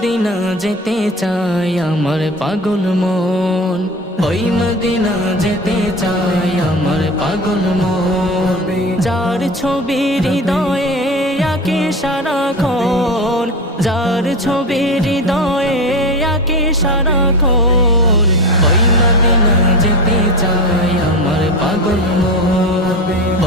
Medina যেতে চাই আমার পাগল মন, ওই মদিনা যেতে চাই আমার পাগল মন। যার ছবি হৃদয়ে আঁকে সারাক্ষণ, যার ছবি হৃদয়ে আঁকে সারাক্ষণ, ওই মদিনা যেতে চাই আমার পাগল মন,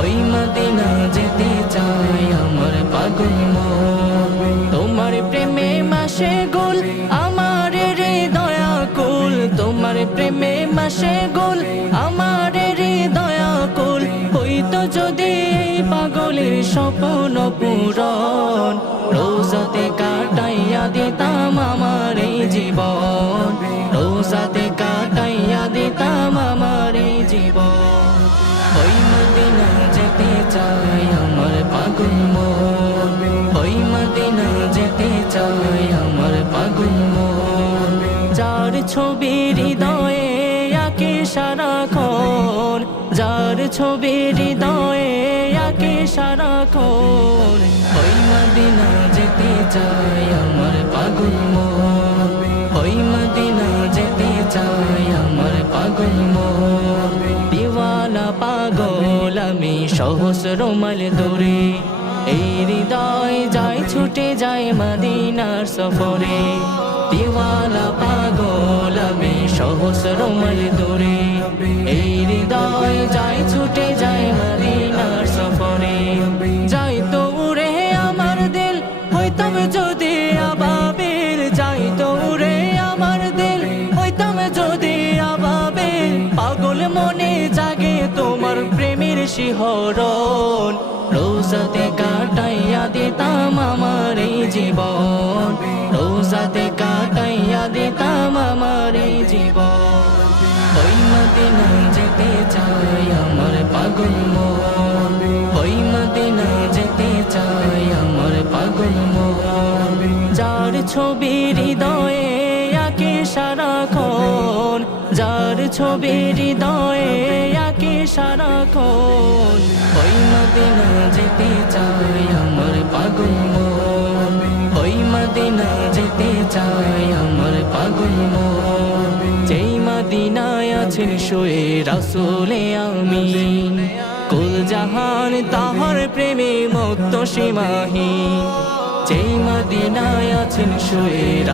ওই মদিনা যেতে চাই আমার পাগল মন। তোমার প্রেমে মাসে গোল আমার হৃদয়াকুল, তোমার প্রেমে মাসে গোল আমার হৃদয়াকুল। হইতো যদি পাগলের স্বপ্ন পূরণ, রোজাতে কাটাইয়া দিতাম আমার এই জীবন, রোজাতে কাটাইয়া দিতাম আমার এই জীবন। ওই মদিনা যেতে চাই আমার পাগল মন, ওই মদিনা যেতে চাই আমার পাগল মন। যার ছবি হৃদয়ে আঁকে সারাক্ষণ, যার ছবি হৃদয়ে আঁকে সারাক্ষণ, ওই মদিনা যেতে চাই আমার পাগল মন, ওই মদিনা যেতে চাই আমার পাগল মন। দিওয়ানা পাগল আমি সহস্র মাইল দূরে, এই হৃদয় যায় ছুটে যায় মদিনার সফরে। দিওয়ানা পাগল আমি সহস্র মাইল দূরে, এই হৃদয় যায় ছুটে যায় মদিনার সফরে। যাই তো উড়ে আমার দিল হইতাম যদি আবাবিল, যাই তো উড়ে আমার দিল হইতাম যদি আবাবিল। পাগল মনে জাগে তোমার প্রেমের শিহরণ, রোজাতে কাটাইয়া দিতাম আমার এই জীবন, রোজাতে কাটাইয়া দিতাম আমার এই জীবন। ওই মদিনা যেতে চাই আমার পাগল মন, ওই মদিনা যেতে চাই আমার পাগল মন। যার ছবি হৃদয়ে আঁকে সারাক্ষণ, যার ছবি হৃদয়ে আঁকে সারাক্ষণ, ওই মদিনা যেতে চাই আমার পাগল মন, ওই মদিনা যেতে চাই আমার পাগল মন। যেই মদিনায় আছেন শুয়ে রাসূলে আমিন, কুল জাহান তাহার প্রেমে মুক্ত সীমাহীন। যেই মদিনায় আছেন শুয়ে